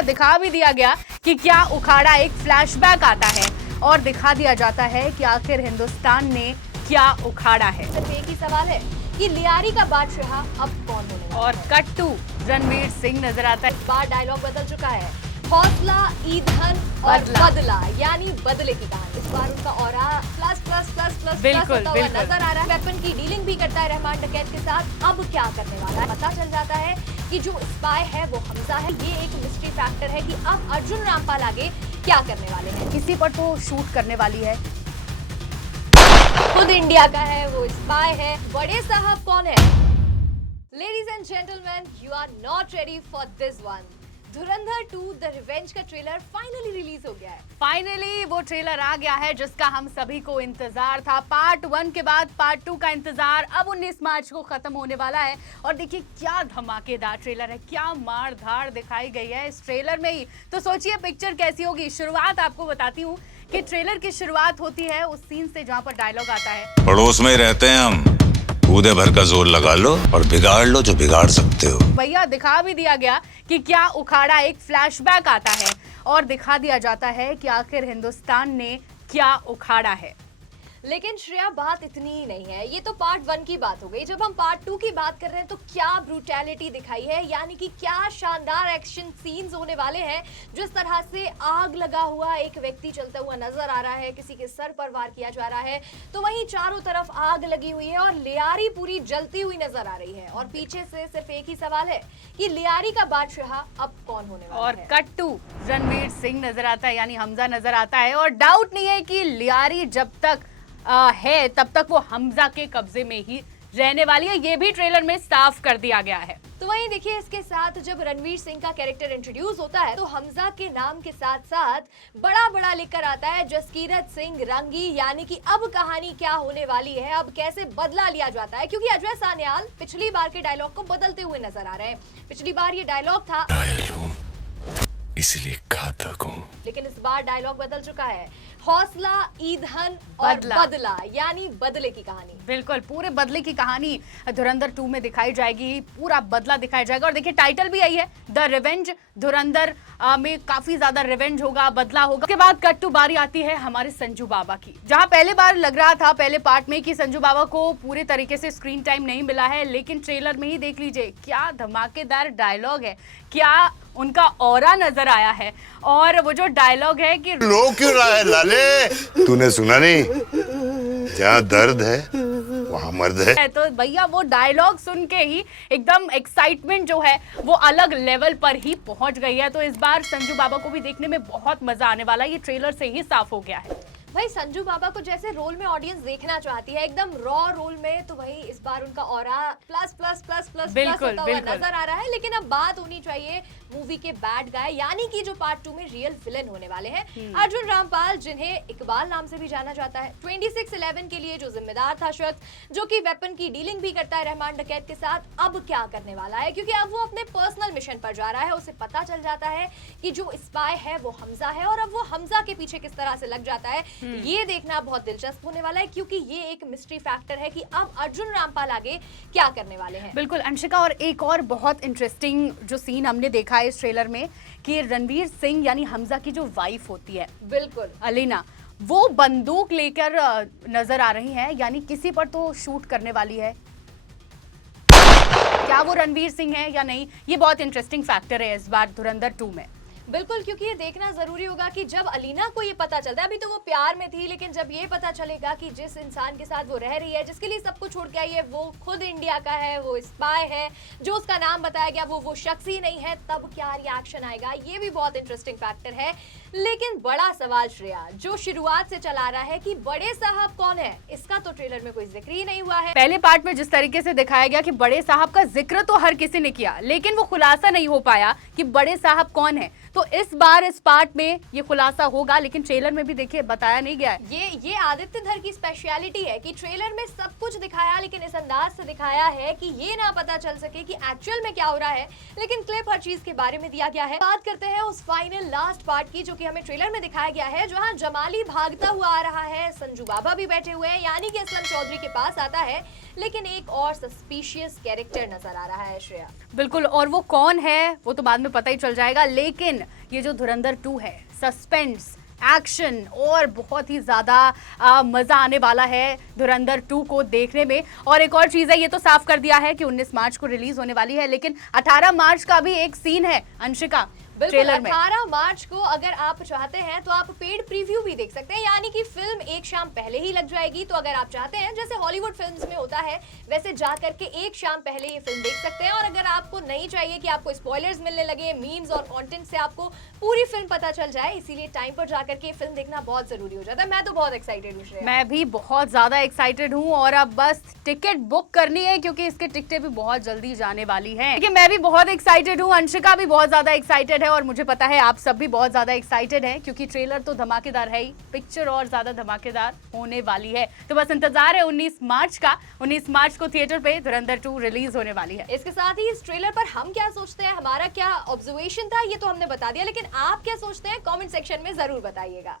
भैया दिखा भी दिया गया कि क्या उखाड़ा। एक फ्लैशबैक आता है और दिखा दिया जाता है कि आखिर हिंदुस्तान ने क्या उखाड़ा है। सिर्फ एक ही सवाल है कि लियारी का बादशाह अब कौन होने वाला और कट टू रणवीर सिंह नजर आता है। इस बार डायलॉग बदल चुका है। हौसला, ईंधन और बदला यानी बदले की कहानी। इस बार उनका aura plus plus plus plus बिल्कुल होता हुआ नजर आ रहा है। वेपन की डीलिंग भी करता है रहमान डकैत के साथ। अब क्या करने वाला है पता चल जाता है कि जो स्पाई है वो हमजा है। ये एक मिस्ट्री फैक्टर है कि अब अर्जुन रामपाल आगे क्या करने वाले हैं। किसी पर तो शूट करने वाली है, खुद इंडिया का है, वो स्पाई है। बड़े साहब कौन है? Ladies and gentleman, you are not ready for this one. Dhurandhar 2 the revenge का ट्रेलर फाइनली रिलीज हो गया है। फाइनली वो ट्रेलर आ गया है जिसका हम सभी को इंतजार था। पार्ट 1 के बाद पार्ट 2 का इंतजार अब 19 मार्च को खत्म होने वाला है। और देखिए क्या धमाकेदार ट्रेलर है, क्या मार धाड़ दिखाई गई है इस ट्रेलर में ही। तो सोचिए पिक्चर कैसी होगी। शुरुआत आपको बताती हूँ कि ट्रेलर की शुरुआत होती है उस सीन से जहाँ पर डायलॉग आता है, पड़ोस में रहते हैं हम, कूदे भर का जोर लगा लो और बिगाड़ लो जो बिगाड़ सकते हो। भैया दिखा भी दिया गया कि क्या उखाड़ा। एक फ्लैशबैक आता है और दिखा दिया जाता है कि आखिर हिंदुस्तान ने क्या उखाड़ा है। लेकिन श्रेया बात इतनी ही नहीं है। ये तो पार्ट 1 की बात हो गई। जब हम पार्ट 2 की बात कर रहे हैं तो क्या ब्रूटैलिटी दिखाई है, यानी कि क्या शानदार एक्शन सीन्स होने वाले हैं। जिस तरह से आग लगा हुआ एक व्यक्ति चलता हुआ नजर आ रहा है, किसी के सर पर वार किया जा रहा है, तो वहीं चारों तरफ आग लगी हुई है और लियारी पूरी जलती हुई नजर आ रही है। और पीछे से सिर्फ एक ही सवाल है कि लियारी का बादशाह अब कौन होने वाला और है। कट टू रणवीर सिंह नजर आता है, यानी हमजा नजर आता है। और डाउट नहीं है कि लियारी जब तक है तब तक वो हमजा के कब्जे में ही रहने वाली है। ये भी ट्रेलर में साफ कर दिया गया है। तो वहीं देखिए इसके साथ जब रणवीर सिंह का कैरेक्टर इंट्रोड्यूस होता है तो हमजा के नाम के साथ साथ बड़ा बड़ा लिखकर आता है जसकीरत सिंह रंगी, यानी कि अब कहानी क्या होने वाली है, अब कैसे बदला लिया जाता है। क्योंकि अजय सान्याल पिछली बार के डायलॉग को बदलते हुए नजर आ रहे हैं। पिछली बार ये डायलॉग था इसलिए घातक हूँ, लेकिन इस बार डायलॉग बदल चुका है। हौसला, ईंधन और बदला यानी बदले की कहानी। बिल्कुल पूरे बदले की कहानी धुरंधर 2 में दिखाई जाएगी, पूरा बदला दिखाया जाएगा। और देखिए टाइटल भी आई है द रिवेंज। धुरंधर में काफी ज्यादा रिवेंज होगा, बदला होगा। उसके बाद कट टू बारी आती है हमारे संजू बाबा की, जहां पहले बार लग रहा था पहले पार्ट में कि संजू बाबा को पूरे तरीके से स्क्रीन टाइम नहीं मिला है, लेकिन ट्रेलर में ही देख लीजिए क्या धमाकेदार डायलॉग है, क्या उनका ऑरा नजर आया है। और वो जो डायलॉग है कि लो क्यों रहा है लाले, तूने सुना नहीं, जहाँ दर्द है वहाँ मर्द है। तो भैया वो डायलॉग सुन के ही एकदम एक्साइटमेंट जो है वो अलग लेवल पर ही पहुंच गई है। तो इस बार संजू बाबा को भी देखने में बहुत मजा आने वाला है, ये ट्रेलर से ही साफ हो गया है। भाई संजू बाबा को जैसे रोल में ऑडियंस देखना चाहती है, एकदम रॉ रोल में, तो वही इस बार उनका aura plus plus plus plus plus होता हुआ नजर आ रहा है। लेकिन अब बात होनी चाहिए मूवी के बैड गाय, यानी कि जो पार्ट 2 में रियल विलेन होने वाले हैं, अर्जुन रामपाल, जिन्हें इकबाल नाम से भी जाना जाता है। 2611 के लिए जो जिम्मेदार था शख्स, जो कि वेपन की डीलिंग भी करता है रहमान डकैत के साथ, अब क्या करने वाला है। क्योंकि अब वो अपने पर्सनल मिशन पर जा रहा है। उसे पता चल जाता है कि जो स्पाई है वो हमजा है, और अब वो हमजा के पीछे किस तरह से लग जाता है ये देखना बहुत दिलचस्प होने वाला है। क्योंकि ये एक मिस्ट्री फैक्टर है कि अब अर्जुन रामपाल आगे क्या करने वाले हैं। बिल्कुल अंशिका, और एक और बहुत इंटरेस्टिंग जो सीन हमने देखा है इस ट्रेलर में कि रणवीर सिंह यानी हमजा की जो वाइफ होती है बिल्कुल अलीना, वो बंदूक लेकर नजर आ रही है, यानी किसी पर तो शूट करने वाली है। क्या वो रणवीर सिंह है या नहीं, ये बहुत इंटरेस्टिंग फैक्टर है इस बार धुरंधर 2 में। बिल्कुल, क्योंकि ये देखना जरूरी होगा कि जब अलीना को ये पता चलता है, अभी तो वो प्यार में थी, लेकिन जब ये पता चलेगा कि जिस इंसान के साथ वो रह रही है, जिसके लिए सब कुछ छोड़ के आई है, वो खुद इंडिया का है, वो स्पाई है, जो उसका नाम बताया गया वो शख्स ही नहीं है, तब क्या रिएक्शन आएगा, ये भी बहुत इंटरेस्टिंग फैक्टर है। लेकिन बड़ा सवाल श्रेया, जो शुरुआत से चला रहा है कि बड़े साहब कौन है, इसका तो ट्रेलर में कोई जिक्र ही नहीं हुआ है। पहले पार्ट में जिस तरीके से दिखाया गया कि बड़े साहब का जिक्र तो हर किसी ने किया, लेकिन वो खुलासा नहीं हो पाया कि बड़े साहब कौन है। तो इस बार इस पार्ट में ये खुलासा होगा, लेकिन ट्रेलर में भी देखिए बताया नहीं गया है। ये आदित्य धर की स्पेशलिटी है कि ट्रेलर में सब कुछ दिखाया, लेकिन इस अंदाज से दिखाया है कि ये ना पता चल सके कि एक्चुअल में क्या हो रहा है, लेकिन क्लिप हर चीज के बारे में दिया गया है। बात करते हैं उस फाइनल लास्ट पार्ट की, जो कि हमें ट्रेलर में दिखाया गया है, जहां जमाली भागता हुआ आ रहा है, संजू बाबा भी बैठे हुए हैं, यानी कि असलम चौधरी के पास आता है, लेकिन एक और सस्पिशियस कैरेक्टर नजर आ रहा है श्रेया। बिल्कुल, और वो कौन है वो तो बाद में पता ही चल जाएगा, लेकिन लेकिन ये जो धुरंधर 2 है, सस्पेंस, एक्शन और बहुत ही ज़्यादा मज़ा आने वाला है धुरंधर 2 को देखने में। और एक और चीज़ है, ये तो साफ कर दिया है कि 19 मार्च को रिलीज होने वाली है, लेकिन 18 मार्च का भी एक सीन है अंशिका बिल्कुल, ट्रेलर में। 18 मार्च को अगर आप चाहते हैं तो आप पेड प्रीव्यू भी देख सकते हैं, यानी कि फिल्म एक शाम पहले ही लग जाएगी। तो अगर आप चाहते हैं, जैसे हॉलीवुड फिल्म्स में होता है, वैसे जा करके एक शाम पहले ये फिल्म देख सकते हैं। और अगर आपको नहीं चाहिए कि आपको स्पॉयलर्स मिलने लगे, मीम्स और कंटेंट से आपको पूरी फिल्म पता चल जाए, इसीलिए टाइम पर जाकर के फिल्म देखना बहुत जरूरी हो जाता है। मैं तो बहुत एक्साइटेड हूँ श्रेया। मैं भी बहुत ज़्यादा एक्साइटेड हूँ और अब बस टिकट बुक करनी है, क्योंकि इसके टिकटें भी बहुत जल्दी जाने वाली हैं। लेकिन मैं भी बहुत एक्साइटेड हूँ, अंशिका भी बहुत ज़्यादा एक्साइटेड है और मुझे पता है आप सब भी बहुत ज्यादा एक्साइटेड हैं, क्योंकि ट्रेलर तो धमाकेदार है ही, पिक्चर और ज्यादा धमाकेदार होने वाली है। तो बस इंतजार है 19 मार्च का। 19 मार्च को थिएटर पे धुरंधर 2 रिलीज होने वाली है। इसके साथ ही इस ट्रेलर पर हम क्या सोचते हैं, हमारा क्या ऑब्जर्वेशन था, ये तो हमने बता दिया, लेकिन आप क्या सोचते हैं कमेंट सेक्शन में जरूर बताइएगा।